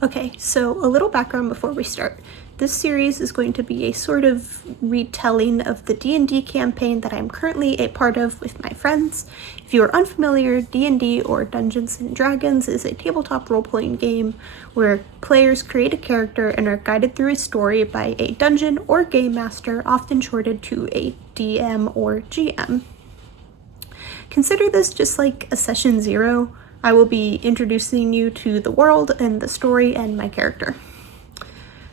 Okay, so a little background before we start. This series is going to be a sort of retelling of the D&D campaign that I'm currently a part of with my friends. If you are unfamiliar, D&D or Dungeons & Dragons is a tabletop role-playing game where players create a character and are guided through a story by a dungeon or game master, often shorted to a DM or GM. Consider this just like a session 0. I will be introducing you to the world and the story and my character.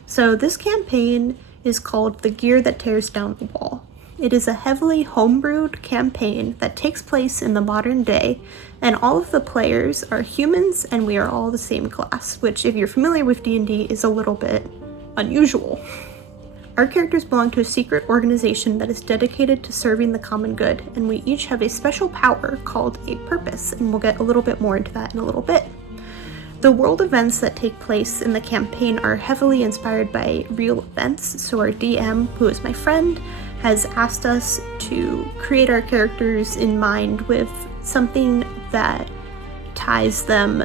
So this campaign is called The Gear That Tears Down the Wall. It is a heavily homebrewed campaign that takes place in the modern day, and all of the players are humans and we are all the same class, which if you're familiar with D&D is a little bit unusual. Our characters belong to a secret organization that is dedicated to serving the common good, and we each have a special power called a purpose, and we'll get a little bit more into that in a little bit. The world events that take place in the campaign are heavily inspired by real events, so our DM, who is my friend, has asked us to create our characters in mind with something that ties them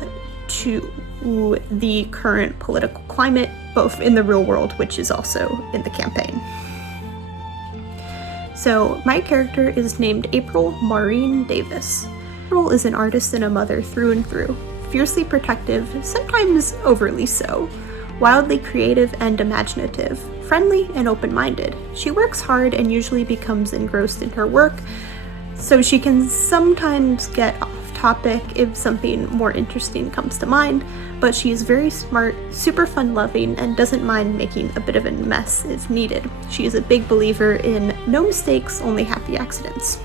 to the current political climate, both in the real world, which is also in the campaign. So my character is named April Maureen Davis. April is an artist and a mother through and through, fiercely protective, sometimes overly so, wildly creative and imaginative, friendly and open-minded. She works hard and usually becomes engrossed in her work, so she can sometimes get off topic if something more interesting comes to mind, but she is very smart, super fun-loving, and doesn't mind making a bit of a mess if needed. She is a big believer in no mistakes, only happy accidents.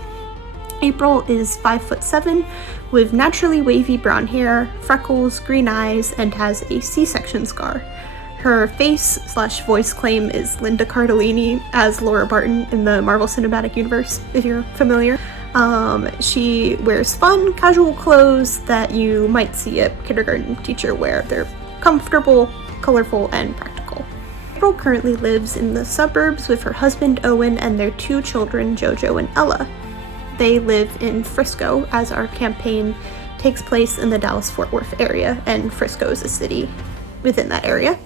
April is 5'7", with naturally wavy brown hair, freckles, green eyes, and has a C-section scar. Her face/voice claim is Linda Cardellini as Laura Barton in the Marvel Cinematic Universe, if you're familiar. She wears fun, casual clothes that you might see a kindergarten teacher wear. They're comfortable, colorful, and practical. April currently lives in the suburbs with her husband Owen and their 2 children, Jojo and Ella. They live in Frisco, as our campaign takes place in the Dallas-Fort Worth area, and Frisco is a city within that area.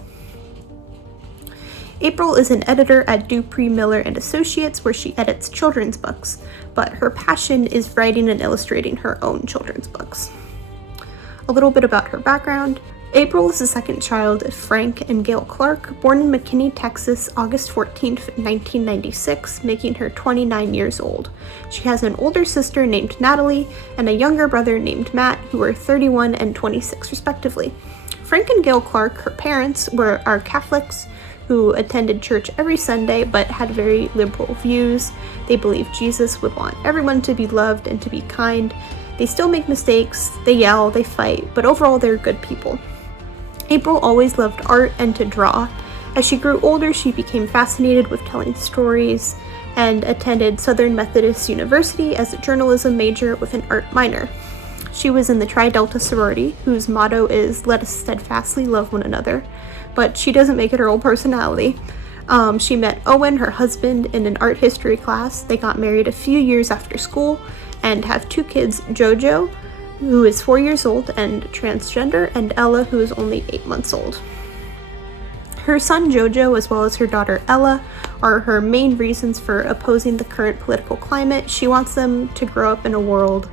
April is an editor at Dupree, Miller & Associates, where she edits children's books, but her passion is writing and illustrating her own children's books. A little bit about her background. April is the second child of Frank and Gail Clark, born in McKinney, Texas, August 14th, 1996, making her 29 years old. She has an older sister named Natalie and a younger brother named Matt, who are 31 and 26 respectively. Frank and Gail Clark, her parents, are Catholics who attended church every Sunday but had very liberal views. They believe Jesus would want everyone to be loved and to be kind. They still make mistakes, they yell, they fight, but overall they're good people. April always loved art and to draw. As she grew older, she became fascinated with telling stories and attended Southern Methodist University as a journalism major with an art minor. She was in the Tri Delta sorority, whose motto is "Let us steadfastly love one another," but she doesn't make it her whole personality. She met Owen, her husband, in an art history class. They got married a few years after school and have 2 kids, Jojo, who is 4 years old and transgender, and Ella, who is only 8 months old. Her son Jojo, as well as her daughter Ella, are her main reasons for opposing the current political climate. She wants them to grow up in a world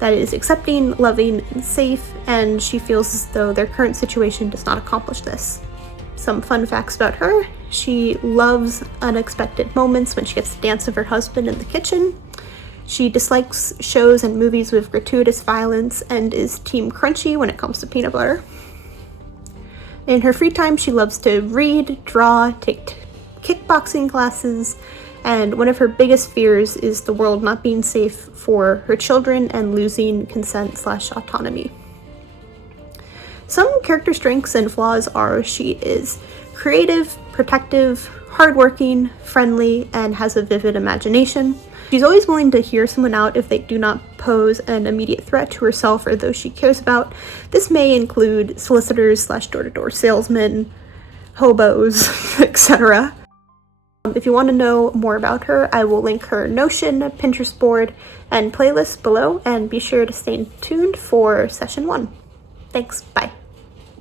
that is accepting, loving, and safe, and she feels as though their current situation does not accomplish this. Some fun facts about her: she loves unexpected moments when she gets to dance with her husband in the kitchen. She dislikes shows and movies with gratuitous violence and is team crunchy when it comes to peanut butter. In her free time, she loves to read, draw, take kickboxing classes, and one of her biggest fears is the world not being safe for her children and losing consent/autonomy. Some character strengths and flaws are: she is creative, protective, hardworking, friendly, and has a vivid imagination. She's always willing to hear someone out if they do not pose an immediate threat to herself or those she cares about. This may include solicitors/door-to-door salesmen, hobos, etc. If you want to know more about her, I will link her Notion, Pinterest board, and playlist below, and be sure to stay tuned for session 1. Thanks, bye.